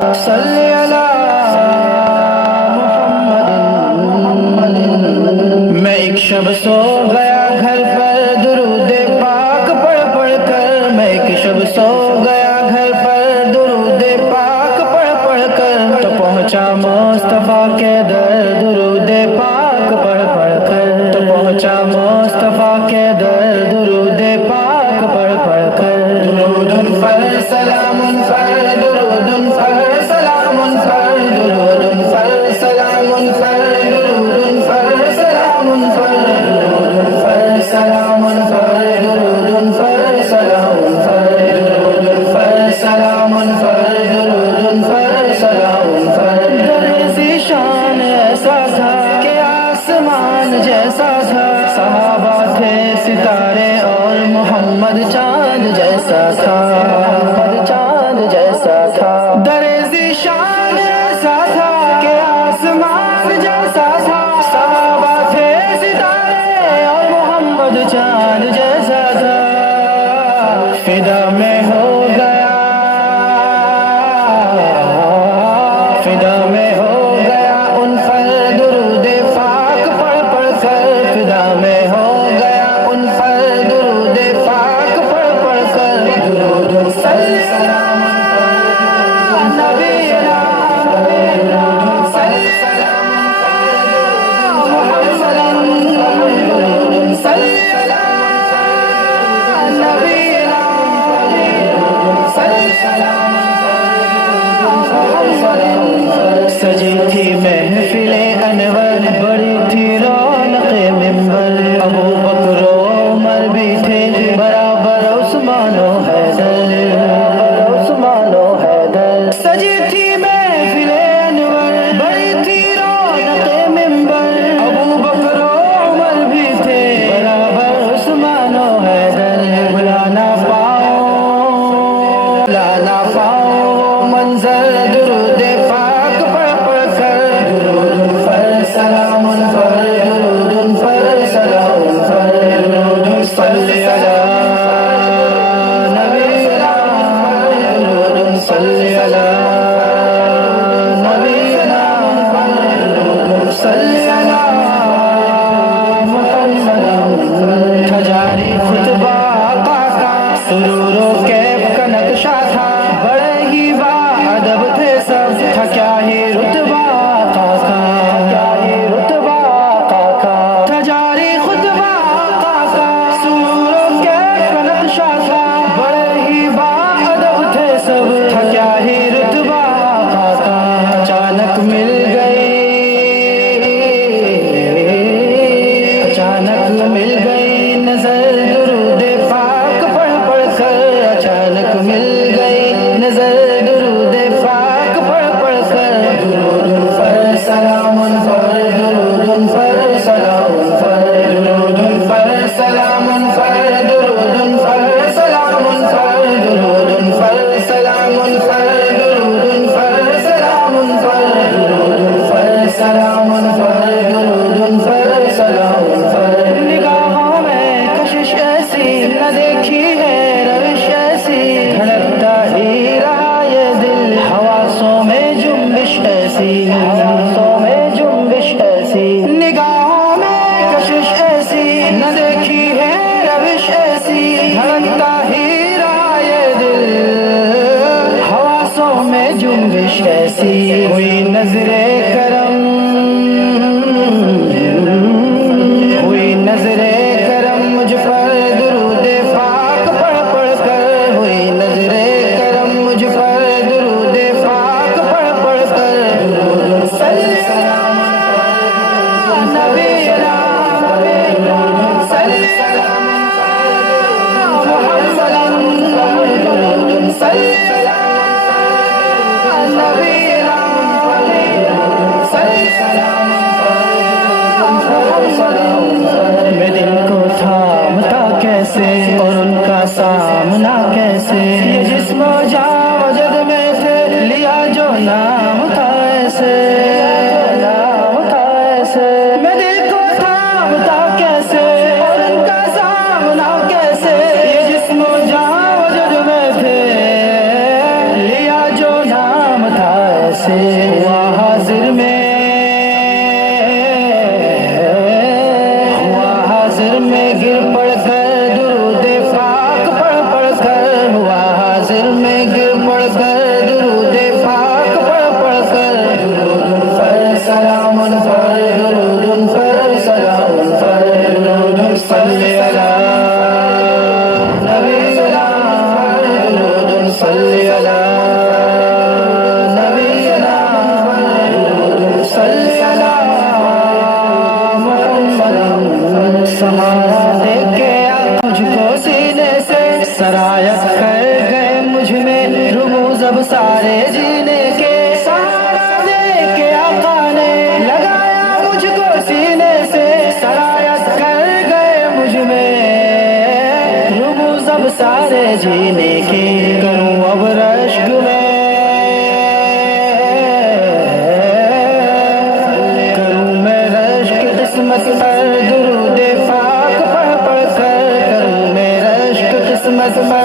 صلی علی محمد۔ میں ایک شب سو گیا گھر پر درود پاک پڑھ پڑھ کر، میں ایک شب سو گیا گھر پر درود پاک پڑھ پڑھ کر، تو پہنچا مصطفیٰ کے در درود پاک پڑھ پڑھ کر، تو پہنچا مصطفیٰ کے در درود پاک پڑھ پڑھ کر۔ درود پر سلام پر درود پر سلام پر درود پر سلام پر درود پر سلام پر درود پر سلام پر درود پر سلام پر درود پر سلام پر درود پر سلام پر۔ درزی شان ایسا تھا کہ آسمان جیسا تھا، صحابہ تھے ستارے اور محمد چاند جیسا تھا، محمد چاند جیسا تھا۔ درزی شان ایسا تھا کہ آسمان جیسا تھا، صحابہ تھے ستارے اور محمد چاند جیسا تھا۔ فدا میں ہو گیا، فدا میں ہو گیا ان پر درود پاک پڑھ پڑھ کر، فدا میں ہو گیا ان پر درود پاک پڑھ پڑھ کر۔ درود صلی سلام نبینا صلی سلام محمد صلی علی نبینا صلی سلام محمد۔ سجی تھی محفل انور، بڑی تھی رونق منبر، ابو بکر و عمر بھی تھے برابر عثمان و حیدر، عثمان و حیدر۔ سجی تھی محفل انور، بڑی تھی رونق منبر، ابو بکر و عمر بھی تھے برابر عثمان و حیدر۔ بلانا پاؤ، بلانا پاؤ منظر درود پاک پڑھ پڑھ کر، درود پر سلام پر درود پر سلام پر درود صلی علی نبینا درود صلی علی نبینا درود صلی علی محمد۔ تھا جاری خطبہ آقا کا، سرور و کیف کا نقشہ تھا، بڑے ہی باادب تھے سب، تھا کیا ہی رتبہ آقا کا، کیا ہی رتبہ آقا کا۔ تھا جاری خطبہ آقا کا، سرور و کیف کا نقشہ تھا، بڑے ہی باادب تھے سب، تھا کیا ہی رتبہ آقا کا۔ اچانک مل گئی، اچانک مل گئی نظر درود پاک پڑھ پڑھ کر، اچانک مل گئی نظر درود پاک پڑھ پڑھ کر۔ درود پر سلام پر درود پر سلام پر درود پر سلام پر درود پر سلام پر درود پر سلام پر درود پر سلام پر درود پر سلام پر درود پر سلام پر۔ نگاہوں میں کشش ایسی نہ دیکھی ہے روش ایسی، دھڑکتا ہی رہا یہ دل حواسوں میں جنبش ایسی، حواسوں میں جنبش ایسی۔ نگاہوں میں کشش ایسی نہ دیکھی ہے روش ایسی، دھڑکتا ہی رہا یہ دل حواسوں میں جنبش ایسی۔ ہوئی نظر کرم، ہوئی نظر کرم مجھ پر درود پاک پڑھ پڑھ کر، ہوئی نظر کرم مجھ پر درود پاک پڑھ پڑھ کر۔ درود صلی سلام نبینا صلی سلام محمد صلی علی نبینا سے ہوا حاضر میں گر پڑ کر درود پاک پڑھ پڑھ کر ہوا حاضر میں گر پڑ کر درود پاک پڑھ پڑھ کر درود پر سلام پر درود پر سلام پر درود صلی علی نبی درود صلی علی نبی درود صلی علی محمد سمایا دیکھ کے مجھ کو سینے سے سرایت کر گئے مجھ میں رموز اب سارے جینے کے سہارا دے کے آقا نے لگایا مجھ کو سینے سے سرایت کر گئے مجھ میں رموز اب سارے جینے کے کروں اب رشک میں قسمت پر درود پاک پڑھ پڑھ کر کروں میں رشک قسمت پر